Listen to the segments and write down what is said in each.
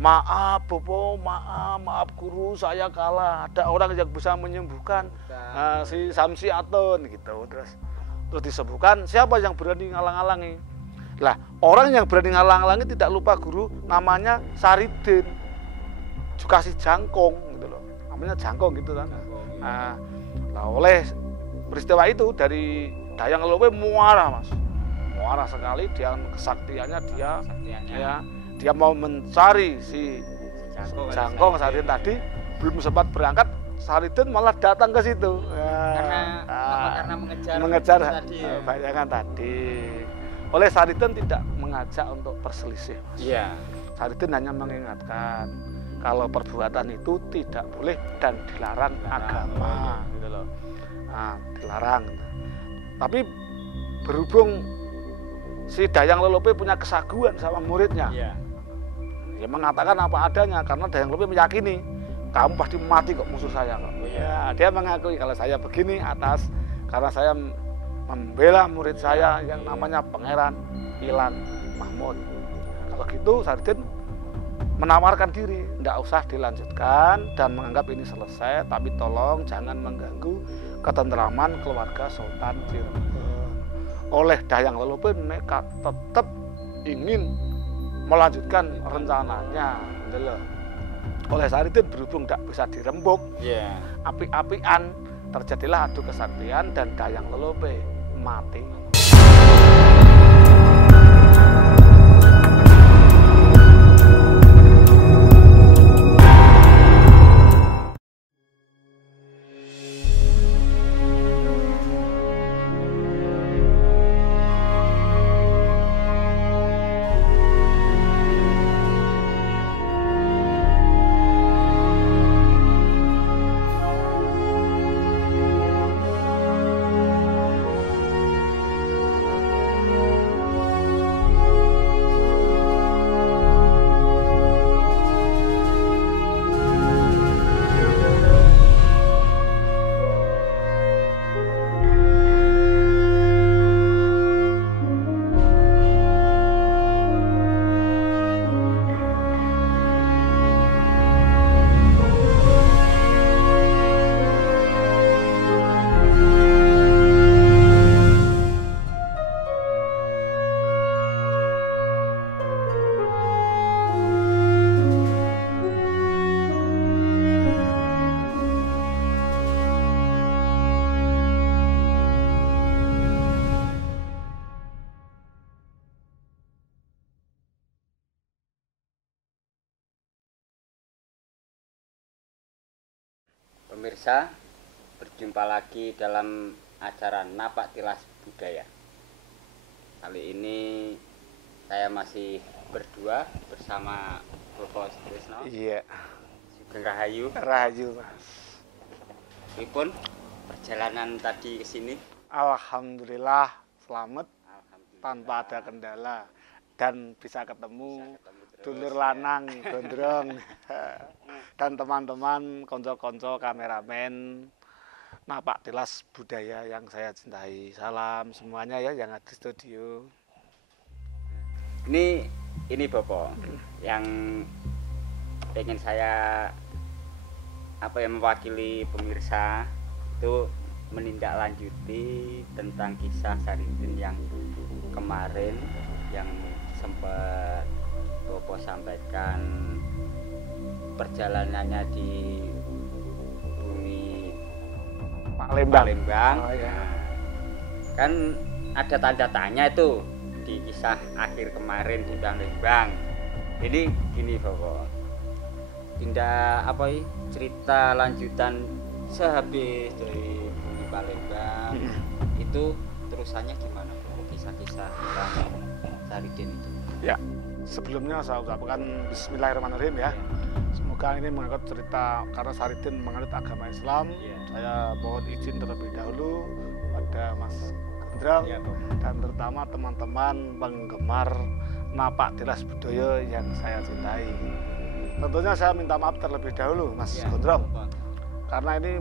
Maaf Bopo, maaf guru, saya kalah. Ada orang yang bisa menyembuhkan si Samsi Atun gitu. Terus disembuhkan, siapa yang berani ngalang-alangi? Lah, orang yang berani ngalang-alangi tidak lupa guru, namanya Saridin. Juga si Jangkong gitu loh. Namanya Jangkong gitu kan. Nah, oleh peristiwa itu dari Dayang Leluhur muara, Mas. Muara sekali dia kesaktiannya dia mau mencari si Jangkong Saridin tadi, belum sempat berangkat, Saridin malah datang ke situ. Karena mengejar tadi, bayangan tadi. Oleh Saridin tidak mengajak untuk berselisih, Mas. Iya. Saridin hanya mengingatkan kalau perbuatan itu tidak boleh dan dilarang agama, gitu loh. Nah, dilarang. Tapi berhubung si Dayang Leluhur punya kesaguan sama muridnya, dia mengatakan apa adanya karena Dayang Leluhur meyakini kamu pasti mati kok musuh saya kok. Ya, dia mengakui kalau saya begini atas karena saya membela murid saya yang namanya Pangeran Ilan Mahmud. Kalau gitu Saridin menawarkan diri, tidak usah dilanjutkan dan menganggap ini selesai, tapi tolong jangan mengganggu ketentraman keluarga Sultan Cirebon. Oleh Dayang Leluhur nekat tetap ingin melanjutkan rencananya. Oleh Saridin berhubung tidak bisa dirembuk, api-apian terjadilah adu kesaktian dan Dayang Leluhur mati. Pemirsa, berjumpa lagi dalam acara Napak Tilas Budaya. Kali ini saya masih berdua bersama Bapak Sutrisno. Iya. Sugeng Rahayu. Rahayu, Mas. Pripun perjalanan tadi ke sini? Alhamdulillah selamat, tanpa ada kendala dan bisa ketemu dulur lanang gondrong dan teman-teman konco-konco kameramen Napak Tilas Budaya yang saya cintai. Salam semuanya ya yang ada di studio. Ini Bapak yang pengen saya mewakili pemirsa itu menindaklanjuti tentang kisah Saridin yang kemarin yang sempat Bapak sampaikan perjalanannya di bumi Palembang. Oh, ya. Kan ada tanda tanya itu di kisah akhir kemarin di Palembang. Ini gini Bapak, tindak cerita lanjutan sehabis dari bumi Palembang itu terusannya gimana Bapak, kisah-kisah tentang Saridin itu? Ya, sebelumnya saya ucapkan Bismillahirrahmanirrahim ya. Semoga ini mengangkat cerita karena Saridin menganut agama Islam. Saya mohon izin terlebih dahulu pada Mas Gondrong dan terutama teman-teman penggemar Napak Tilas Budaya yang saya cintai. Tentunya saya minta maaf terlebih dahulu Mas Gondrong, karena ini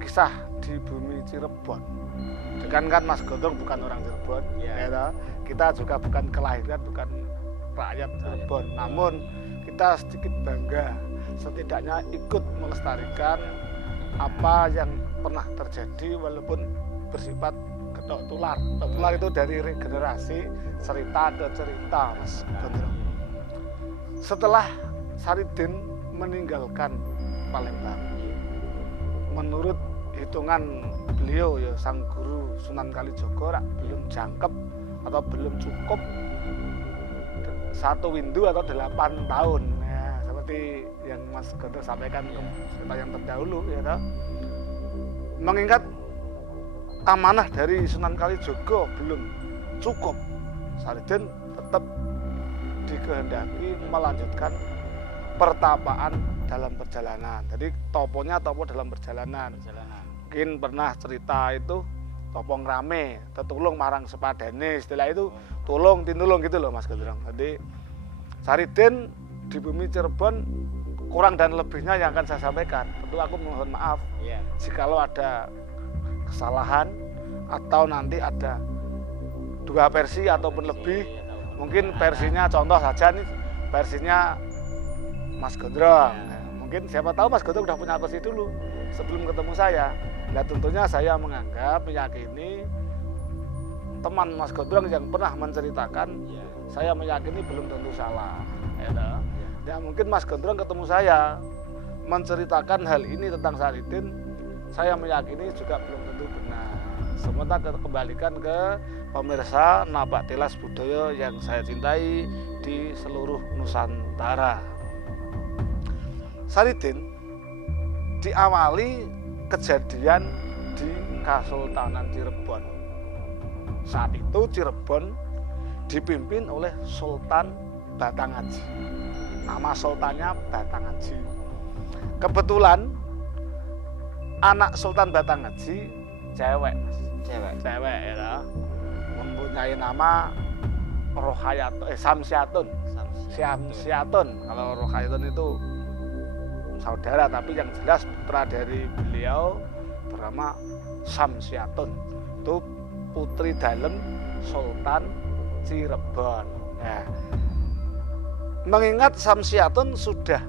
kisah di bumi Cirebon. Kan Mas Gondrong bukan orang Cirebon, ya, kita juga bukan kelahiran, bukan rakyat Cirebon. Namun kita sedikit bangga, setidaknya ikut melestarikan apa yang pernah terjadi walaupun bersifat kedok tular. Kedok tular itu dari regenerasi cerita ke cerita, Mas Gondrong. Setelah Saridin meninggalkan Palembang, menurut hitungan beliau ya sang guru Sunan Kalijaga belum jangkep atau belum cukup 1 windu atau 8 tahun ya, seperti yang Mas Gondrong sampaikan cerita yang terdahulu ya toh. Mengingat amanah dari Sunan Kalijaga belum cukup, Saridin tetap dikehendaki melanjutkan pertapaan dalam perjalanan. Jadi toponya topo dalam perjalanan. Mungkin pernah cerita itu topo ngrame, tetulung marang sepadane, istilah itu tulung tinulung gitu loh Mas Gondrong. Jadi Saridin di bumi Cirebon kurang dan lebihnya yang akan saya sampaikan. Tentu aku mohon maaf jikalau ada kesalahan atau nanti ada 2 versi ataupun lebih. Mungkin versinya contoh saja nih, versinya Mas Gondrong. Mungkin siapa tahu Mas Gondrong udah punya versi dulu sebelum ketemu saya. Nah tentunya saya menganggap, meyakini teman Mas Gondrong yang pernah menceritakan, saya meyakini belum tentu salah. Ya mungkin Mas Gondrong ketemu saya menceritakan hal ini tentang Saridin, saya meyakini juga belum tentu benar. Sementara kembalikan ke pemirsa Napak Tilas Budaya yang saya cintai di seluruh Nusantara. Saridin diawali kejadian di Kasultanan Cirebon. Saat itu Cirebon dipimpin oleh Sultan Batangaji. Nama sultannya Batangaji. Kebetulan anak Sultan Batangaji cewek, Mas. Cewek ya. Mempunyai nama Samsiatun. Kalau Rohayatun itu saudara, tapi yang jelas putra dari beliau bernama Samsiatun. Itu putri dalem Sultan Cirebon. Nah, mengingat Samsiatun sudah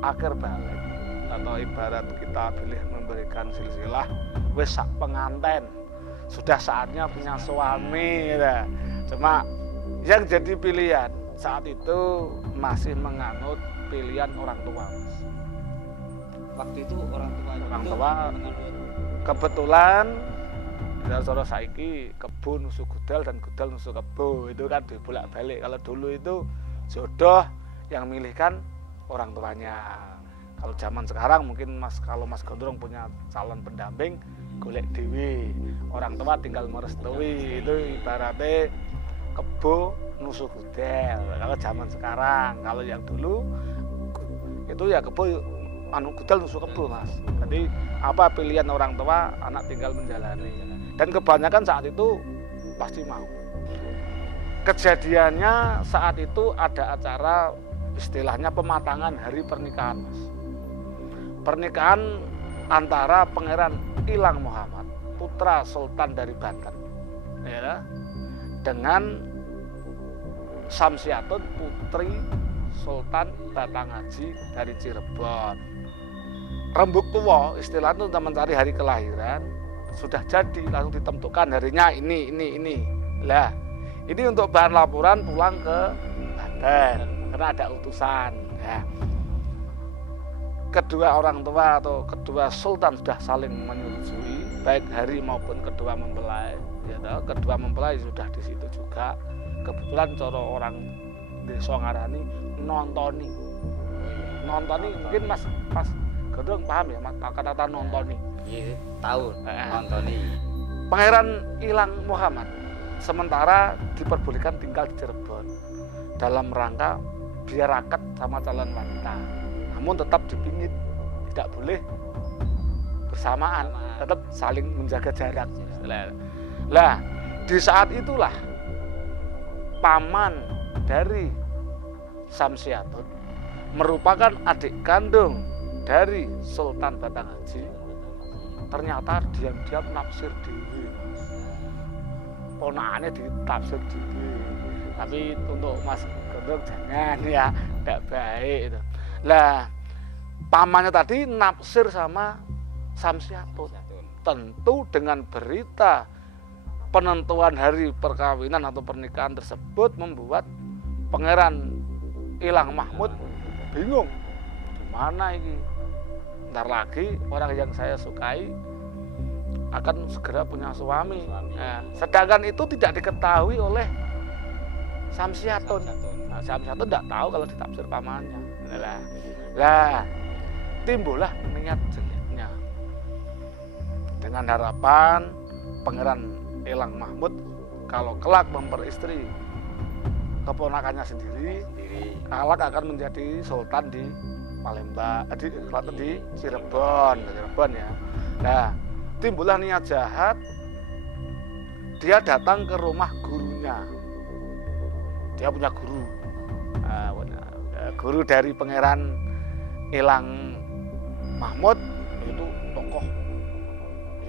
akhir balik atau ibarat kita pilih memberikan silsilah wis sak penganten, sudah saatnya punya suami gitu. Cuma yang jadi pilihan saat itu masih menganut pilihan orang tua. Waktu itu orang tua kebetulan Soro saiki kebo nusuk gudal dan gudal nusuk kebo, itu kan dibolak-balik. Kalau dulu itu jodoh yang milihkan orang tuanya. Kalau zaman sekarang mungkin kalau Mas Gondrong punya calon pendamping, golek dewi, orang tua tinggal merestui. Itu ibaratnya kebo nusuk gudel. Kalau zaman sekarang, kalau yang dulu itu ya kebo gudel nusuk kebo, Mas. Jadi apa pilihan orang tua, anak tinggal menjalani. Dan kebanyakan saat itu pasti mau. Kejadiannya saat itu ada acara istilahnya pematangan hari pernikahan, Mas. Pernikahan antara Pangeran Ilang Muhammad, putra Sultan dari Banten, ya, dengan Samsiatun, putri Sultan Batangaji dari Cirebon. Rembuk tua, istilahnya untuk mencari hari kelahiran, sudah jadi, langsung ditentukan harinya ini. Lah, ini untuk bahan laporan pulang ke Banten karena ada utusan. Ya. Kedua orang tua atau kedua sultan sudah saling menyetujui, baik hari maupun kedua mempelai. Ya, kedua mempelai sudah di situ juga. Kebetulan coro orang desa ngarani nontoni. Nontoni mungkin Mas Gondrong paham ya, Mas, kata-kata nontoni. Iya, tahu nontoni. Pangeran Ilang Muhammad sementara diperbolehkan tinggal di Cirebon dalam rangka biar raket sama calon wanita, namun tetap dipingit, tidak boleh bersamaan, tetap saling menjaga jarak. Lah, di saat itulah paman dari Samsiatun merupakan adik kandung dari Sultan Batangaji, ternyata diam-diam naksir dewi. Ponakannya ditafsir dewi. Tapi untuk Mas Gondrong jangan ya, tidak baik itu. Lah pamannya tadi naksir sama Samsiatun. Tentu dengan berita penentuan hari perkawinan atau pernikahan tersebut membuat Pangeran Ilang Mahmud bingung. Gimana ini? Ntar lagi orang yang saya sukai akan segera punya suami. Nah, sedangkan itu tidak diketahui oleh Samsiatun. Nah, Samsiatun tidak tahu kalau ditafsir pamannya. Lah, timbullah niat jeleknya. Dengan harapan Pangeran Ilang Mahmud kalau kelak memperistri keponakannya sendiri, kelak akan menjadi sultan di Palembang, di Cirebon ya. Nah, timbullah niat jahat. Dia datang ke rumah gurunya. Dia punya guru, guru dari Pangeran Ilang Mahmud, itu tokoh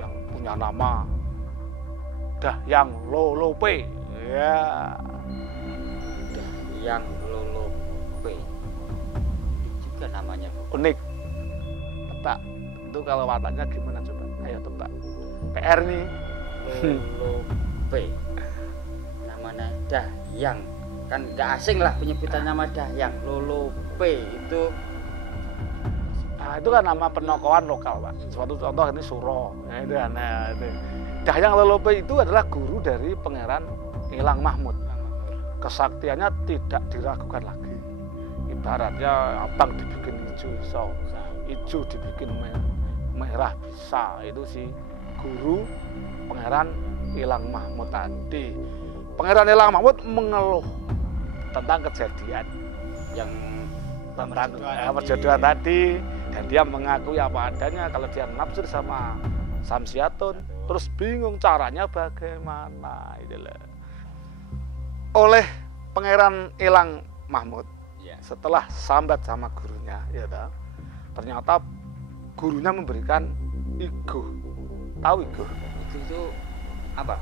yang punya nama Dahyang Lolope. Ya, Dahyang Lolope juga namanya unik. Tebak itu kalau wataknya gimana coba? Ayo tebak. PR nih. Lolope. Namanya Dahyang. Kan nggak asing lah penyebutan nama Dahyang Lolope itu. Nah, itu kan nama penokohan lokal, Pak. Suatu contoh ini Suro. Nah, itu itu. Dahyang Lolope itu adalah guru dari Pangeran Ilang Mahmud. Kesaktiannya tidak diragukan lagi. Ibaratnya abang dibikin hijau, hijau dibikin merah bisa. Itu si guru Pangeran Ilang Mahmud tadi. Pangeran Ilang Mahmud mengeluh tentang kejadian yang tentang perjodohan tadi, dan dia mengakui apa adanya kalau dia nafsir sama Samsiatun, terus bingung caranya bagaimana. Itulah. Oleh Pangeran Ilang Mahmud, setelah sambat sama gurunya, ya toh, ternyata gurunya memberikan igo. Tahu igo? Igo itu apa?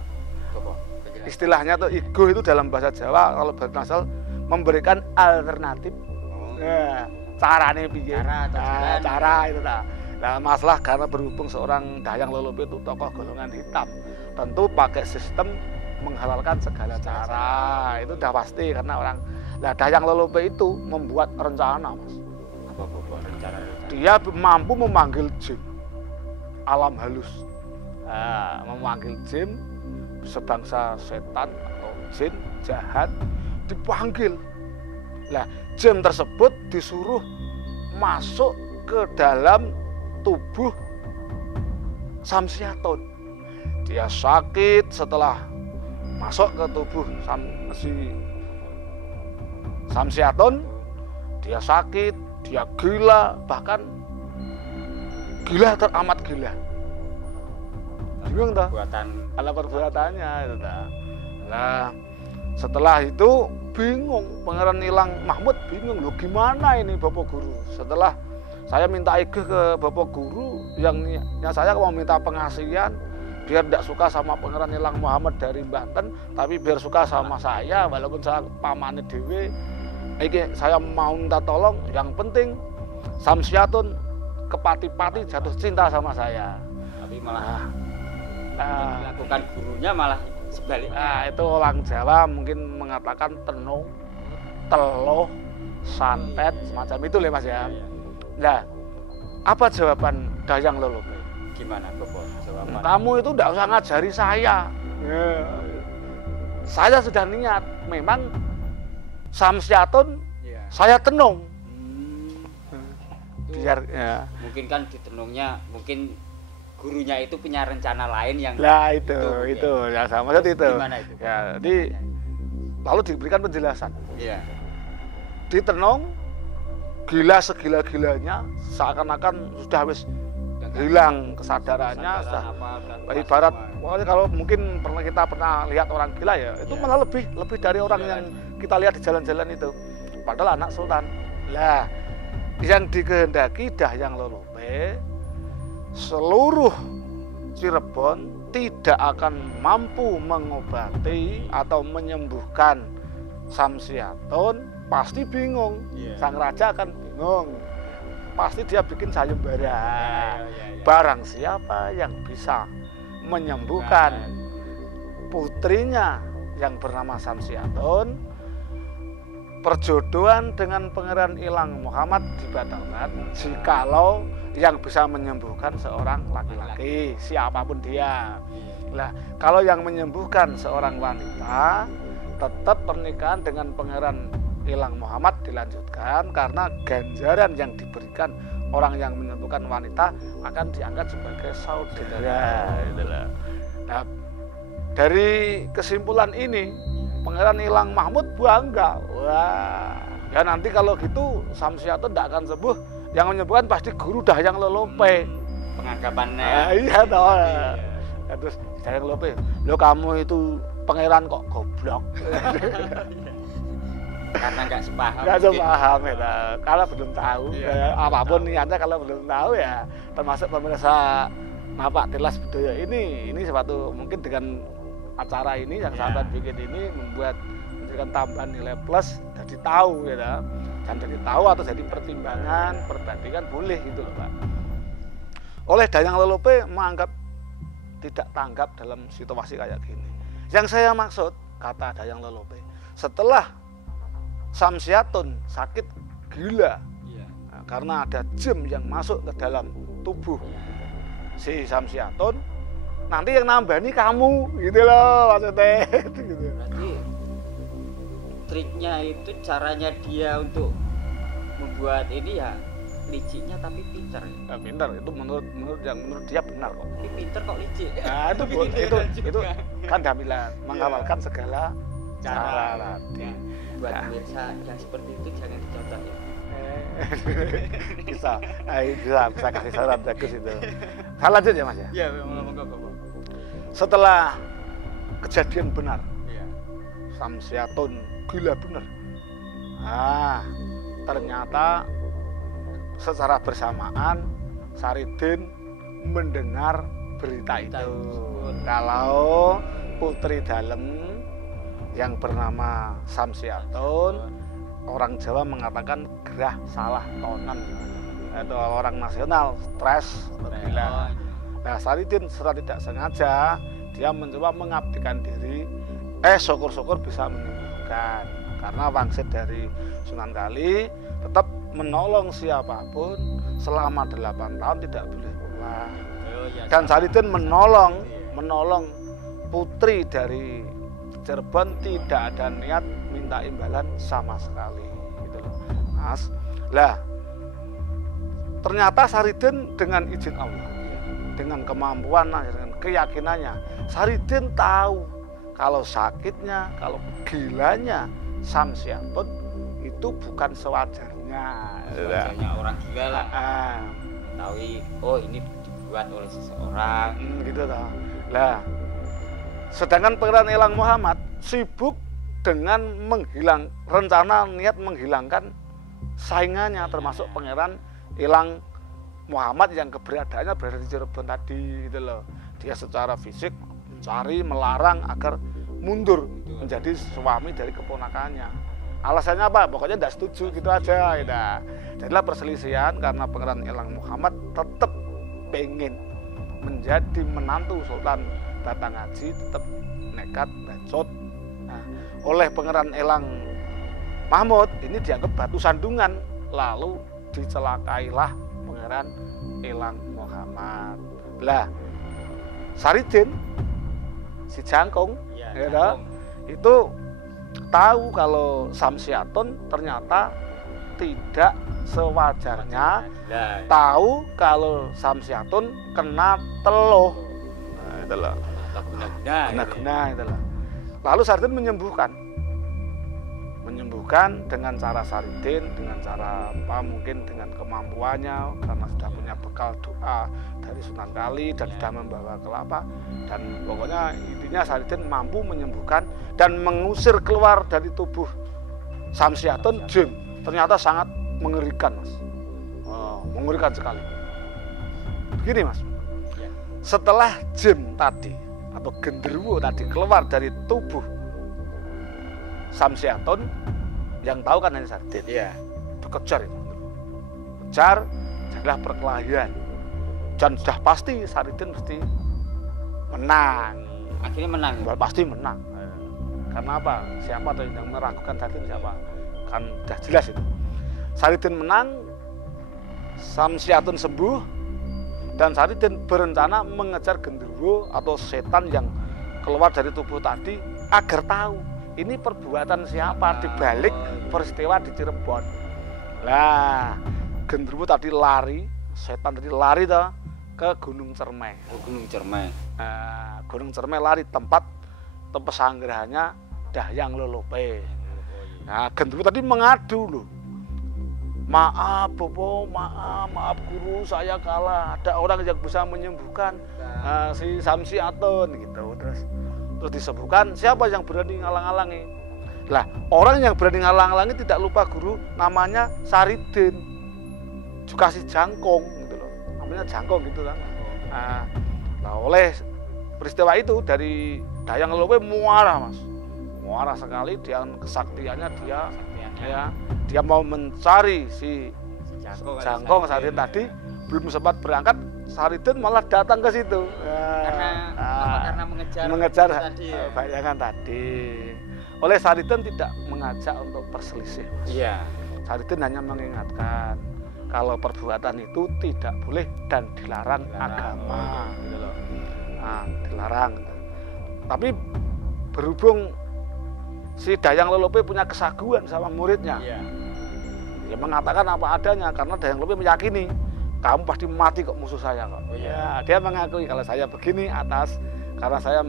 Istilahnya tuh igo itu dalam bahasa Jawa kalau berasal memberikan alternatif. Nah, caranya piye? Cara itu lah. Nah, masalah karena berhubung seorang Dahyang Lolope itu tokoh golongan hitam, tentu pakai sistem menghalalkan segala cara. Itu udah pasti karena orang. Nah, Dahyang Lolope itu membuat rencana, Mas. Apa rencana? Dia mampu memanggil jin alam halus. Nah, memanggil jin sebangsa setan atau jin jahat dipanggil. Nah, jin tersebut disuruh masuk ke dalam tubuh Samsiatun. Dia sakit setelah masuk ke tubuh Samsiatun. Dia sakit, dia gila, bahkan gila teramat gila. Bingung toh? Ala perbuatannya itu toh. Nah, setelah itu bingung, Pangeran Ilang Mahmud bingung, loh gimana ini Bapak Guru? Setelah saya minta igih ke Bapak Guru yang saya mau minta pengasihan biar tidak suka sama Pangeran Ilang Mahmud dari Banten, tapi biar suka sama saya walaupun saya pamane dhewe. Iki saya mau minta tolong, yang penting Samsiatun kepati-pati jatuh cinta sama saya. Tapi malah dilakukan gurunya malah sebaliknya. Nah, itu orang Jawa mungkin mengatakan tenung, teluh, santet, semacam itu lah Mas ya. Nah, apa jawaban Dahyang Lolope? Gimana Bapak jawaban? Kamu itu tidak usah ngajari saya. Saya sudah niat, memang Samsiatun saya tenung. Biar ya. Mungkin kan di tenungnya mungkin gurunya itu punya rencana lain yang itu ya sama seperti itu. Gimana itu? Ya, jadi lalu diberikan penjelasan. Iya. Ditenung gila segila-gilanya, seakan-akan sudah habis hilang kesadarannya, ibarat pokoknya kalau mungkin kita pernah lihat orang gila ya, itu malah lebih dari orang yang kita lihat di jalan-jalan itu. Padahal anak sultan. Lah, yang dikehendaki Dahyang Lolope, seluruh Cirebon tidak akan mampu mengobati atau menyembuhkan Samsiatun pasti bingung. Iya. Sang raja akan bingung. Pasti dia bikin sayembara. Iya. Barang siapa yang bisa menyembuhkan putrinya yang bernama Samsiatun, perjodohan dengan Pangeran Elang Muhammad dibatalkan jikalau yang bisa menyembuhkan seorang laki-laki, siapapun dia. Nah, kalau yang menyembuhkan seorang wanita, tetap pernikahan dengan Pangeran Elang Muhammad dilanjutkan karena ganjaran yang diberikan orang yang menyembuhkan wanita akan diangkat sebagai saudara. Nah, dari kesimpulan ini Pangeran Elang Mahmud bangga. Wah, ya nanti kalau gitu Samsiatun tidak akan sembuh. Yang menyembuhkan pasti guru Dayang Lelope. Penganggapannya. Iya toh. Ya, terus Dayang Lelope, lo kamu itu pangeran kok goblok. Karena nggak sepaham. Nggak sepaham ya. Kalau belum tahu, Iya, apapun niatnya kalau belum tahu ya. Termasuk pemirsa Napak Tilas Budaya ini suatu mungkin dengan acara ini yang sahabat bikin ini memberikan tambahan nilai plus, jadi tahu ya. Dan jadi tahu atau jadi pertimbangan, perbandingan boleh gitu loh Pak. Oleh Dayang Lelope menganggap tidak tanggap dalam situasi kayak gini. Yang saya maksud, kata Dayang Lelope, setelah Samsiatun sakit gila karena ada jin yang masuk ke dalam tubuh si Samsiatun, nanti yang nambah nih kamu gitu loh maksudnya. Gitu. Berarti triknya itu caranya dia untuk membuat ini ya liciknya tapi pintar ya. Ya, pintar itu menurut dia benar kok. Tapi pintar kok licik. Nah, itu kan Damilan menghafalkan segala cara. Buat pemirsa yang seperti itu jangan dicontoh ya. bisa kasih saran bagus itu. Saya lanjut ya Mas ya. Iya, monggo. Setelah kejadian benar, Iya. Samsiatun gila benar. Nah, ternyata secara bersamaan Saridin mendengar berita itu kalau putri dalem yang bernama Samsiatun, orang Jawa mengatakan gerah salah tonen, itu orang nasional, stres, gila. Nah, Saridin secara tidak sengaja dia mencoba mengabdikan diri, syukur-syukur bisa menyembuhkan karena wangsit dari Sunan Kali tetap menolong siapapun selama 8 tahun tidak boleh pulang. Dan Saridin menolong putri dari Cirebon tidak ada niat minta imbalan sama sekali gitu loh Mas. Lah ternyata Saridin dengan izin Allah, dengan kemampuan, dengan keyakinannya, Saridin tahu kalau sakitnya, kalau gilanya Samsiatun itu bukan sewajarnya. Sewajarnya orang gila lah. Tahu, oh ini dibuat oleh seseorang. Gitu toh. Lah sedangkan Pangeran Elang Muhammad sibuk dengan rencana niat menghilangkan saingannya, termasuk Pangeran Elang Muhammad yang keberadaannya berada di Cirebon tadi gitu loh. Dia secara fisik mencari, melarang agar mundur menjadi suami dari keponakannya. Alasannya apa? Pokoknya tidak setuju gitu aja. Gitu. Jadilah perselisihan karena Pangeran Elang Muhammad tetap pengen menjadi menantu Sultan Batanghari, tetap nekat bacot. Nah, oleh Pangeran Elang Mahmud ini dianggap batu sandungan, lalu dicelakailah Pangeran Elang Muhammad. Lah Saridin si Jangkung ya, itu tahu kalau Samsiatun ternyata tidak sewajarnya, tahu kalau Samsiatun kena teluh. Nah, itulah. Guna-guna itulah. Lalu Saridin menyembuhkan dengan cara Saridin, dengan cara apa mungkin dengan kemampuannya karena sudah punya bekal doa dari Sunan Kali dan sudah membawa kelapa, dan pokoknya intinya Saridin mampu menyembuhkan dan mengusir keluar dari tubuh Samsiatun jin. Ternyata sangat mengerikan Mas, mengerikan sekali. Begini Mas, setelah jin tadi atau genderuwo tadi keluar dari tubuh Samsiatun, Yang tahu kan hanya Saridin. Iya. Dikejar itu. Kejar, jadilah perkelahian. Dan sudah pasti Saridin mesti menang. Akhirnya menang. Pasti menang. Karena apa? Siapa tuh yang meragukan Saridin siapa? Kan sudah jelas itu. Saridin menang, Samsiatun sembuh, dan Saridin berencana mengejar genderuwo atau setan yang keluar dari tubuh tadi agar tahu ini perbuatan siapa di balik peristiwa di Cirebon. Lah, genderuwo tadi lari, setan tadi lari toh ke Gunung Cermai. Gunung Cermai. Gunung Cermai lari tempat pesanggrahannya Dahyang Lolope. Nah, genderuwo tadi mengadu loh. Maaf Bopo, maaf guru, saya kalah. Ada orang yang bisa menyembuhkan si Samsiatun gitu. Terus disembuhkan, siapa yang berani ngalang-alangi? Lah, orang yang berani ngalang-alangi tidak lupa guru, namanya Saridin. Juga si Jangkong gitu loh. Namanya Jangkong gitu kan. Nah, oleh peristiwa itu dari Dahyang Lolope muarah, Mas. Muarah sekali dengan kesaktiannya dia mau mencari si Jangkong Saridin tadi, belum sempat berangkat, Saridin malah datang ke situ. Karena mengejar tadi, ya? bayangan tadi. Oleh Saridin tidak mengajak untuk perselisih. Iya. Saridin hanya mengingatkan kalau perbuatan itu tidak boleh dan dilarang agama. Gitu loh. Dilarang. Tapi berhubung si Dahyang Lolope punya kesaguan sama muridnya. Iya. Dia mengatakan apa adanya karena Dahyang Lolope meyakini kamu pasti mati kok musuh saya kok. Oh, iya. Ya, dia mengakui kalau saya begini atas karena saya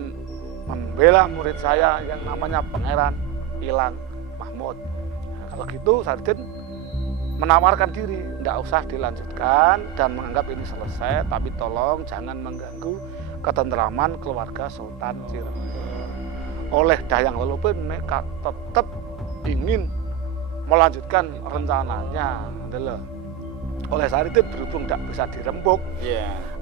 membela murid saya yang namanya Pangeran Ilang Mahmud. Nah, kalau gitu Saridin menawarkan diri, tidak usah dilanjutkan dan menganggap ini selesai, tapi tolong jangan mengganggu ketentraman keluarga Sultan Cirebon. Oleh Dahyang Lolope nekat tetap ingin melanjutkan rencananya. Oleh Saridin berhubung tidak bisa dirembuk,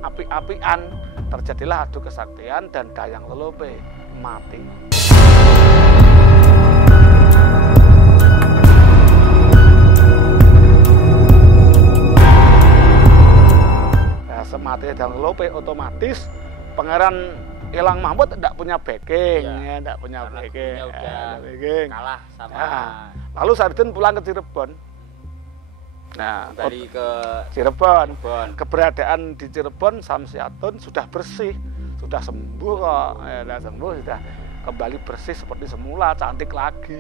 api-apian terjadilah adu kesaktian dan Dahyang Lolope mati. Nah, semati Dahyang Lolope otomatis Pangeran Ilang Mahmud tidak punya backing, tidak punya backing. Kalah sama. Lalu Saridin pulang ke Cirebon. Nah, kembali ke Cirebon. Keberadaan di Cirebon Samsiatun sudah bersih, sudah sembuh kok. Sudah sembuh, sudah kembali bersih seperti semula, cantik lagi.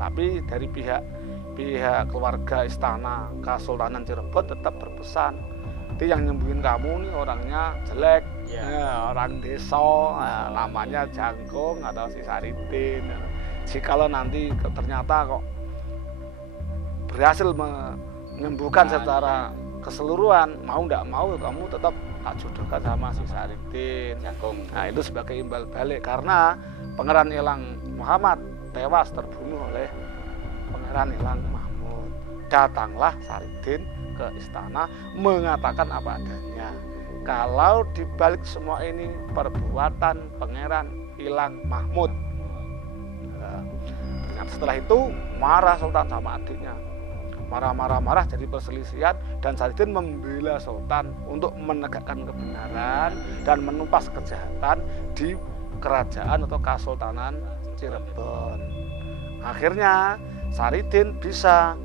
Tapi dari pihak keluarga istana Kesultanan Cirebon tetap berpesan, nanti yang nyembuhin kamu nih orangnya jelek, orang desa, namanya Jangkong atau si Saridin. Jikalau nanti ternyata kok berhasil menyembuhkan secara keseluruhan, mau tidak mau kamu tetap tak jodohkan sama si Saridin. Nah, itu sebagai imbal balik karena Pangeran Ilang Muhammad tewas terbunuh oleh Pangeran Ilang Mahmud. Datanglah Saridin ke istana mengatakan apa adanya. Kalau dibalik semua ini perbuatan Pangeran Ilang Mahmud. Nah, setelah itu marah Sultan sama adiknya. Marah jadi perselisihan dan Saridin membela Sultan untuk menegakkan kebenaran dan menumpas kejahatan di kerajaan atau Kesultanan Cirebon. Akhirnya Saridin bisa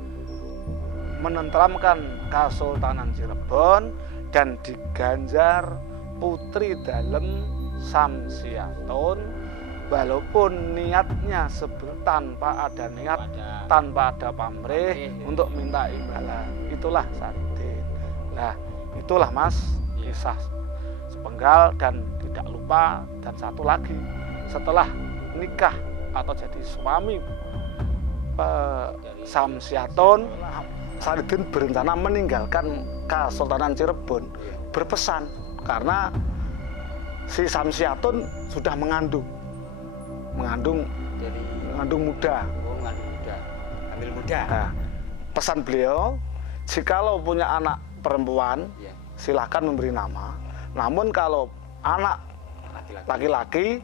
menenteramkan Kesultanan Cirebon dan diganjar putri dalem Samsiatun, walaupun niatnya tanpa ada niat, tanpa ada pamrih untuk minta imbalan. Itulah Saridin. Nah, itulah Mas kisah sepenggal. Dan tidak lupa, dan satu lagi, setelah nikah atau jadi suami Samsiatun, Saridin berencana meninggalkan Kesultanan Cirebon, berpesan karena si Samsiatun sudah mengandung muda. Hamil muda. Nah, pesan beliau, jikalau punya anak perempuan, silahkan memberi nama. Namun kalau anak laki-laki,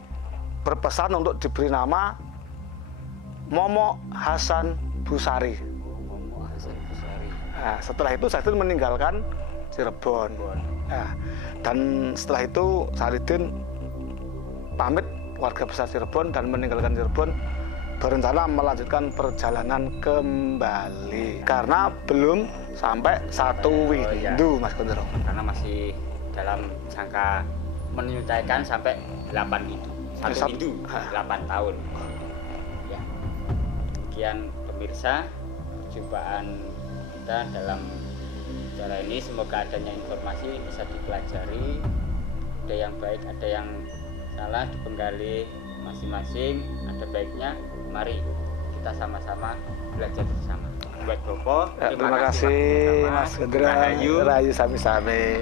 berpesan untuk diberi nama Momo Hasan Busari. Momok Hasan Busari. Nah, setelah itu Saidin meninggalkan Cirebon. Nah, dan setelah itu Saidin pamit warga besar Cirebon dan meninggalkan Cirebon, berencana melanjutkan perjalanan kembali karena belum sampai 1 windu, Mas Gondoro. Karena masih dalam jangka menyelesaikan sampai 8 windu. 1 windu 8 tahun. Ya. Sekian pemirsa, perjumpaan kita dalam cara ini, semoga adanya informasi bisa dipelajari, ada yang baik, ada yang salah, dipenggali masing-masing, ada baiknya. Mari kita sama-sama belajar bersama. Buat Bopo, terima kasih Mas Gendra, Rahayu sami-sami.